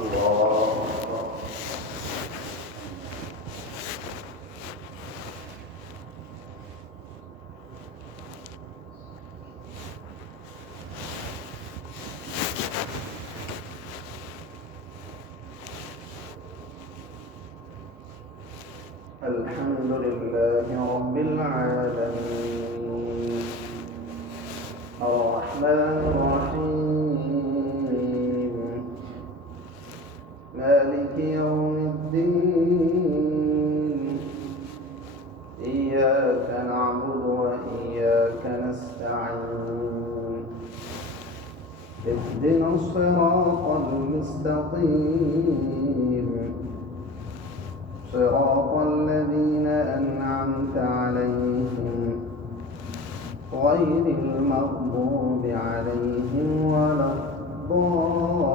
الله أكبر. الحمد لله رب العالمين الرحمن الرحيم مالك يوم الدين إياك نعبد وإياك نستعين اهدنا الصراط المستقيم صراط الذين أنعمت عليهم غير المغضوب عليهم ولا الضالين.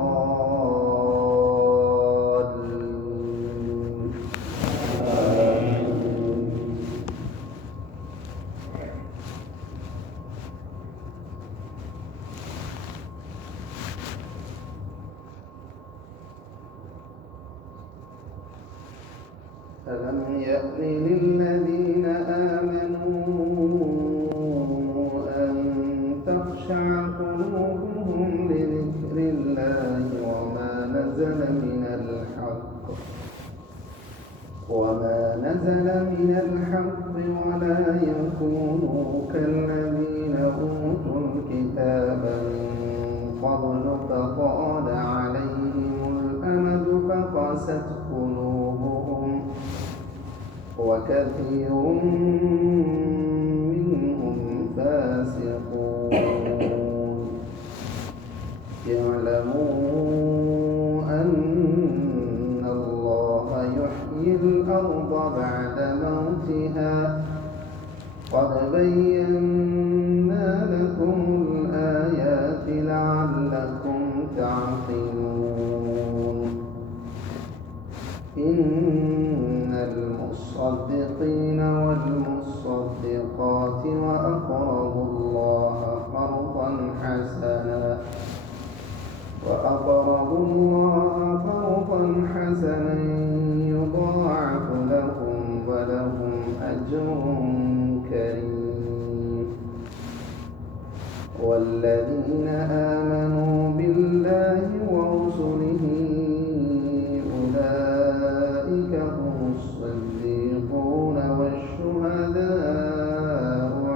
ألم يأن للذين آمنوا أن تخشع قلوبهم لذكر الله وما نزل من الحق ولا يكونوا كالذين أوتوا الكتاب من قبل فطال عليهم الأمد فقست قلوبهم وكثير منهم فاسقون. اعلموا أن الله يحيي الأرض بعد موتها قد بينا لكم الآيات لعلكم تعقلون. إن المصدقين والمصدقات وأقرضوا الله قرضا حسنا يضاعف لهم ولهم أجر كريم. والذين آمنوا بالله ورسله أولئك هم الصديقون والشهداء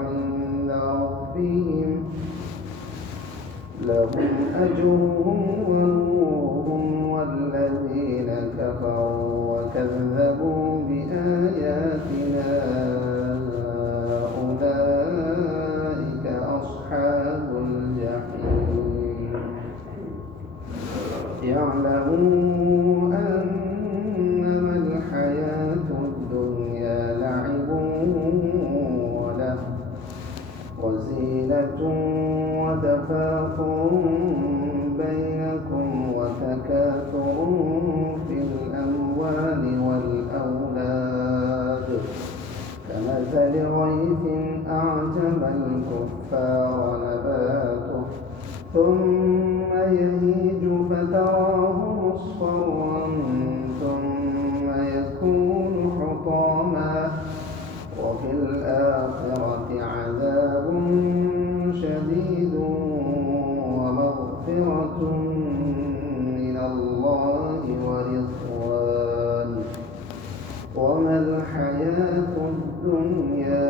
عند ربهم لهم أجرهم ونورهم. والذين كفروا وكذبوا بآياتنا أولئك أصحاب الجحيم. يعلموا أنما الحياة الدنيا لعب وزينة وتفاخر بينكم وتكاثر في الأموال والأولاد كمثل غيث أعجب الكفار نباته ثم يهيج فتراه مصفرا ثم يكون حطاما وفي الآخرة عذاب شديد ومغفرة من الله ورضوان وما الحياة الدنيا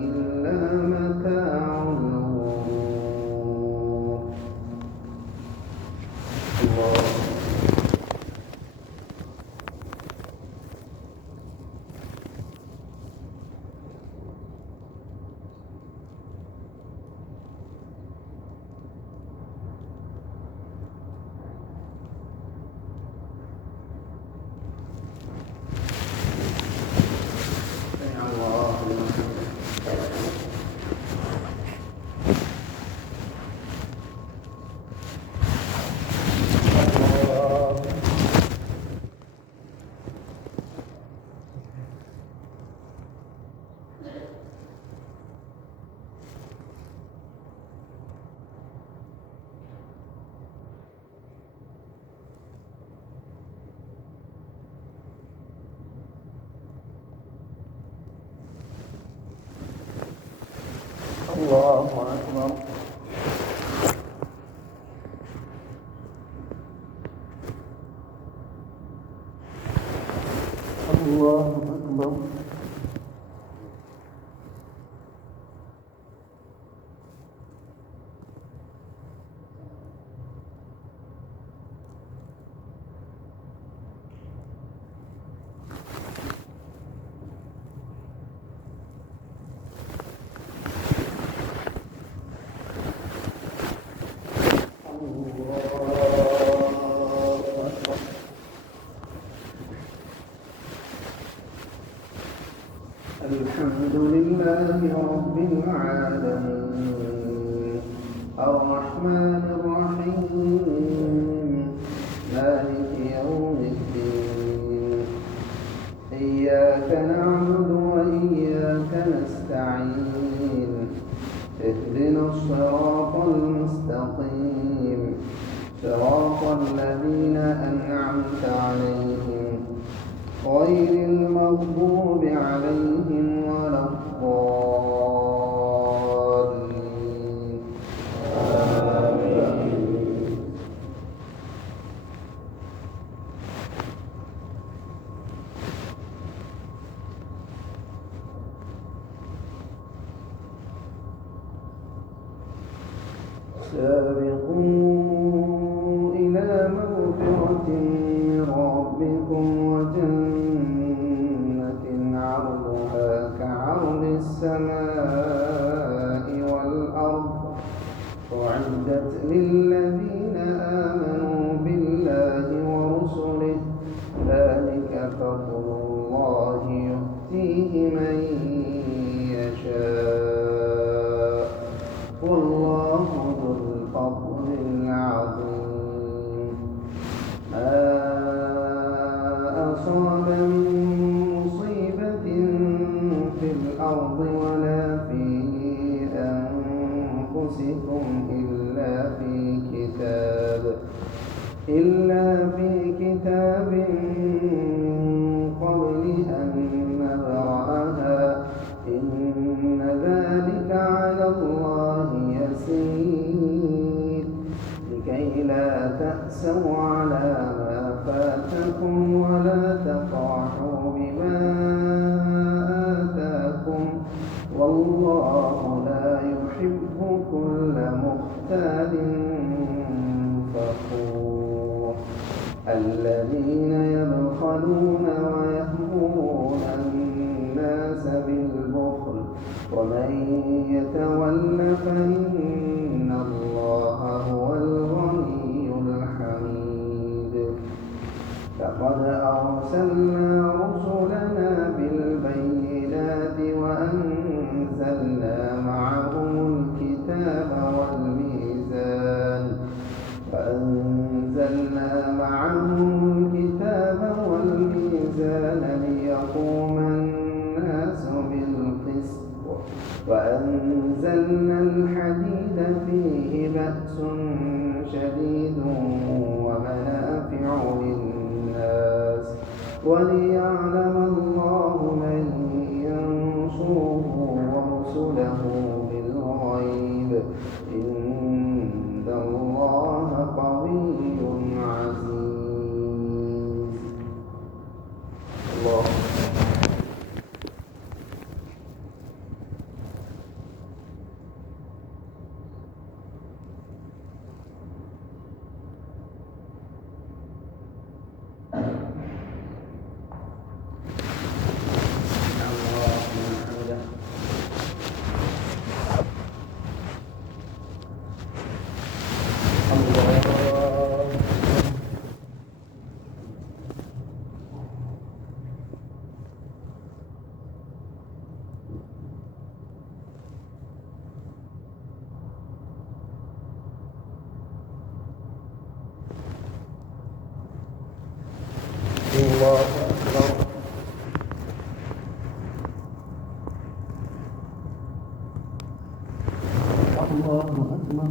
إلا متاع الغرور. الله الله أكبر. الحمد لله رب العالمين الرحمن الرحيم مالك يوم الدين إياك نعبد وإياك نستعين اهدنا الصراط المستقيم صراط الذين أنعمت عليهم غير المغضوب عليهم ولا الضالين آمين. سابقوا إلى مغفرة من ربكم وجنة عرضها كعرض السماء والأرض أعدت للذين آمنوا بالله ورسله ذلك فضل الله يؤتيه من يشاء والله ذو الفضل العظيم. ما أصاب من مصيبة في الأرض ولا في أنفسكم إلا في كتاب من قبل أن نبرأها إن ذلك على الله يسير لكي لا تأسوا على ما فاتكم ولا تفرحوا بما آتاكم والله لا يحب كل مختال فخور. الذين يبخلون ويأمرون الناس بالبخل ومن يتول فإن الله هو الغني الحميد. لقد أرسلنا رسلنا بالبينات وأنزلنا معهم الكتاب والميزان ليقوم الناس بالقسط وأنزلنا الحديد فيه بأس شديد ومنافع للناس وليعلم الله من ينصره ورسله بالغيب إن الله قوي عزيز. الله الله أكبر. الله أكبر.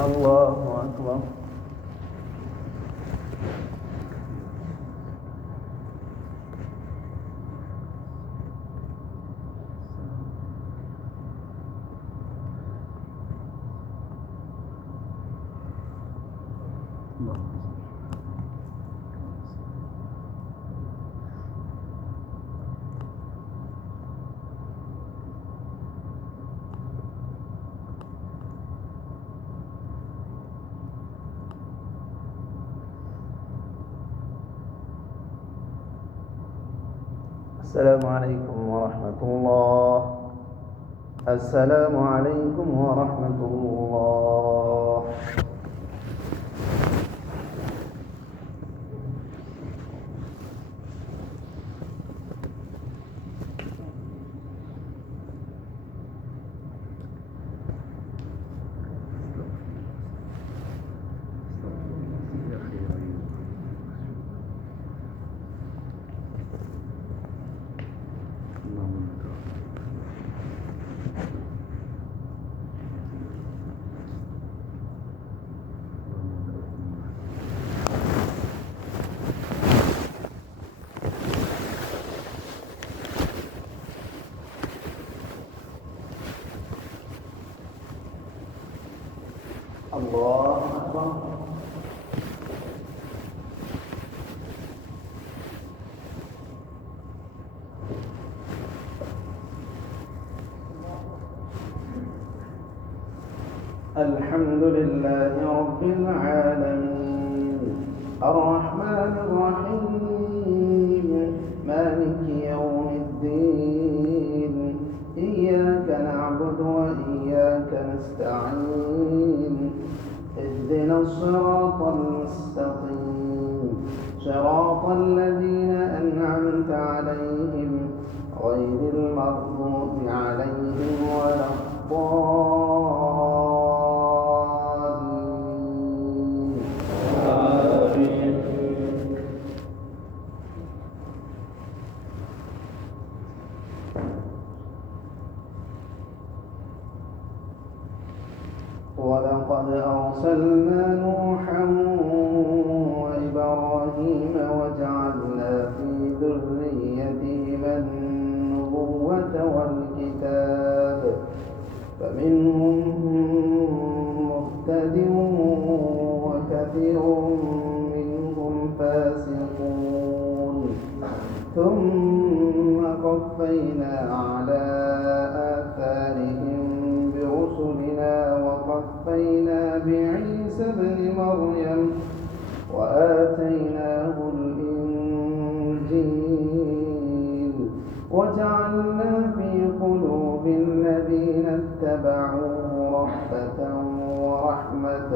الله أكبر. السلام عليكم ورحمة الله. السلام عليكم ورحمة الله. الله أكبر. الحمد لله رب العالمين الرحمن الرحيم مالك يوم الدين إياك نعبد وإياك نستعين اهدنا الصراط المستقيم صراط الذين أنعمت عليهم غير المغضوب عليهم ولا الضالين. ولقد أرسلنا نوحا وإبراهيم وجعلنا في ذريتهما النبوة والكتاب فمنهم مهتد وكثير منهم فاسقون ثم قفينا على آثارهم برسلنا وقفينا بعيسى ابن مريم وآتيناه الإنجيل وجعلنا في قلوب الذين اتبعوه رأفة ورحمة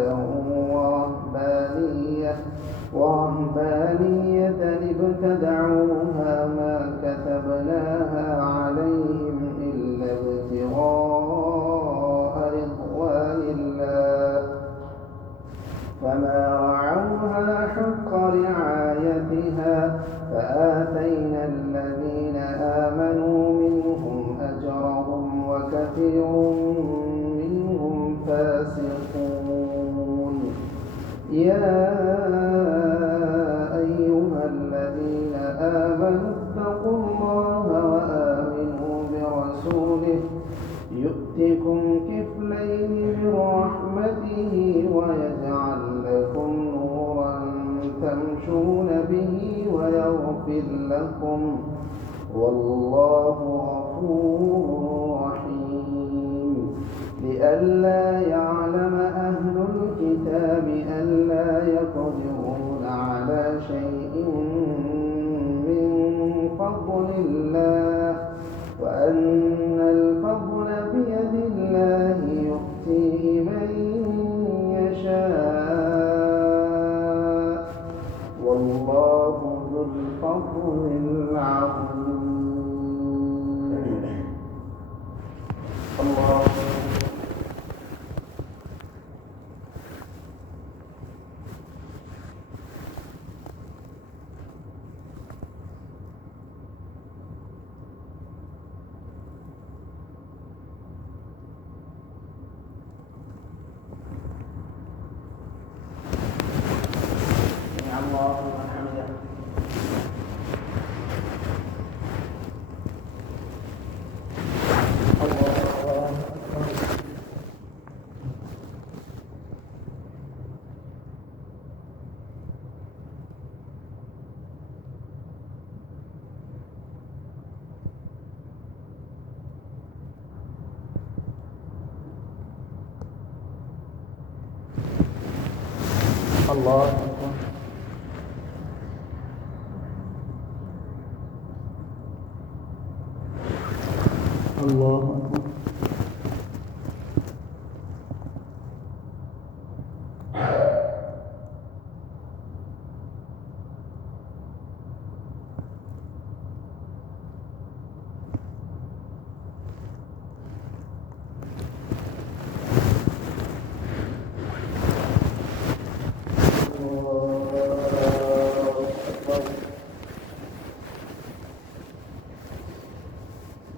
ورهبانية ابتدعوها ما كتبناها عليهم إلا ابتغاء رضوان الله فما رعوها حق رعايتها فآتينا الذين آمنوا منهم أجرهم وكثير منهم فاسقون. يا أيها الذين آمنوا اتقوا الله وآمنوا برسوله يؤتكم كفلين من رحمته ويجعل لكم نورا تمشون به ويغفر لكم والله غفور رحيم. لئلا يعلم أهل الكتاب ألا يقدرون على شيء من فضل الله وأن الفضل بيد الله يؤتيه من يشاء والله ذو الفضل العظيم. الله الله لمن حمده. الله أكبر. الله أكبر.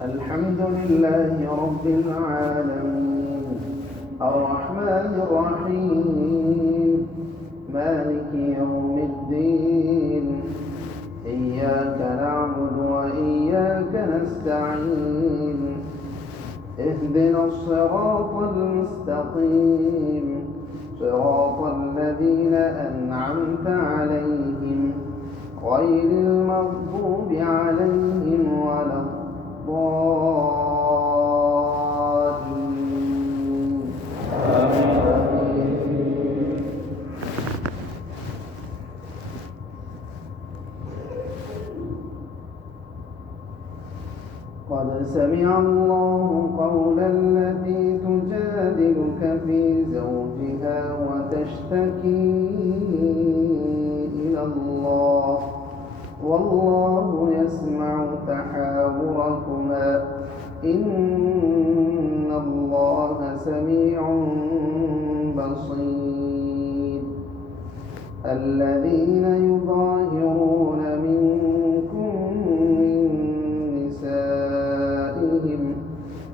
الحمد لله رب العالمين الرحمن الرحيم مالك يوم الدين إياك نعبد وإياك نستعين اهدنا الصراط المستقيم صراط الذين أنعمت عليهم غير المغضوب عليهم ولا الضالين. قد سمع الله قول التي تجادلك في زوجها وتشتكي إلى الله والله يسمع تحاوركما إن الله سميع بصير. الذين يظاهرون منكم من نسائهم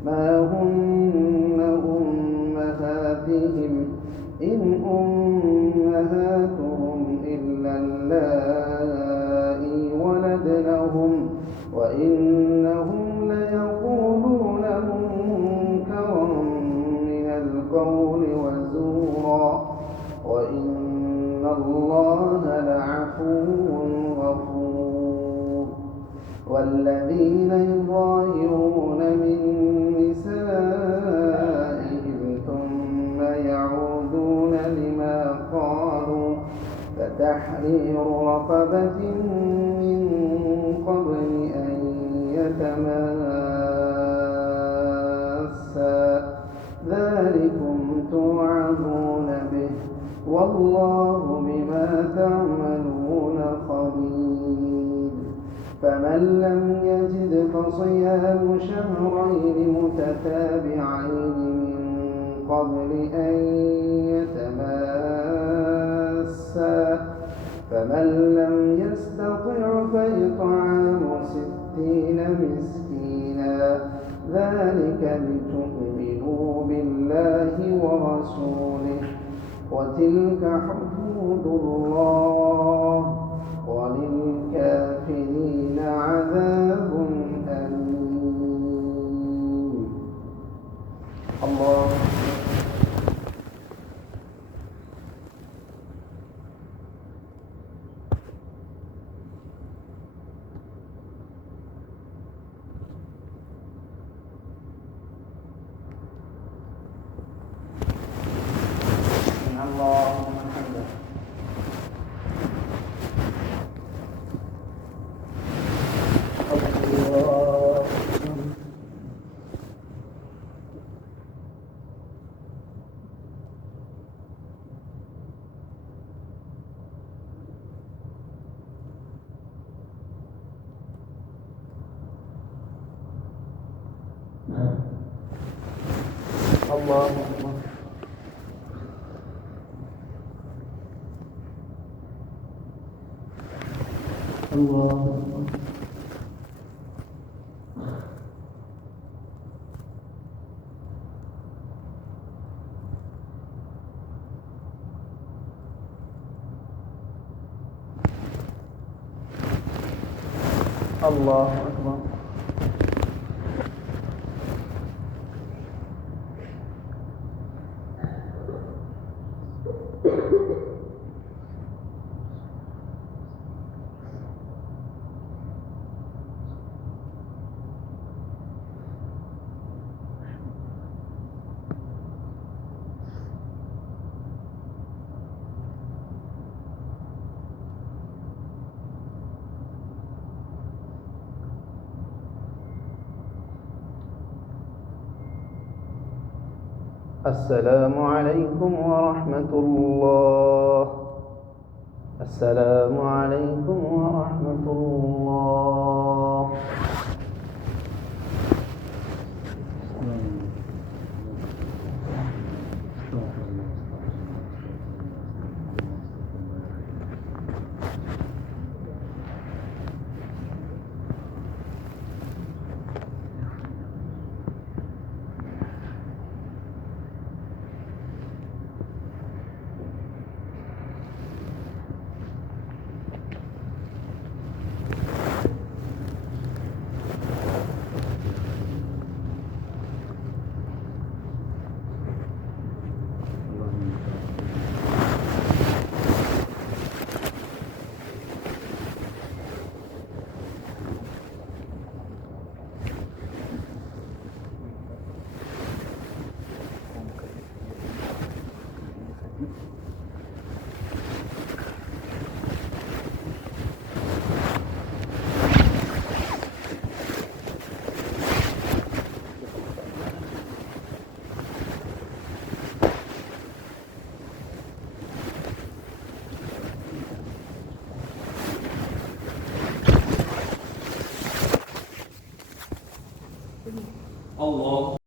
ما هن أمهاتهم إن أمهاتهم إلا اللائي ولدنهم وإنهم ليقولون منكرا من القول وزورا وإن الله لعفو غفور. والذين يظاهرون من نسائهم ثم يعودون لما قالوا فتحرير رقبة من قبل أن يتماسا ذلكم توعظون به والله بما تعملون خبير. فمن لم يجد فصيام شهرين متتابعين من قبل أن يتماسا فمن لم يستطع فإطعام 60 مسكينا ذلك لتؤمنوا بالله ورسوله وتلك حدود الله وللكافرين عذاب أليم. الله الله أكبر. الله أكبر. الله أكبر. السلام عليكم ورحمة الله. السلام عليكم ورحمة الله. الله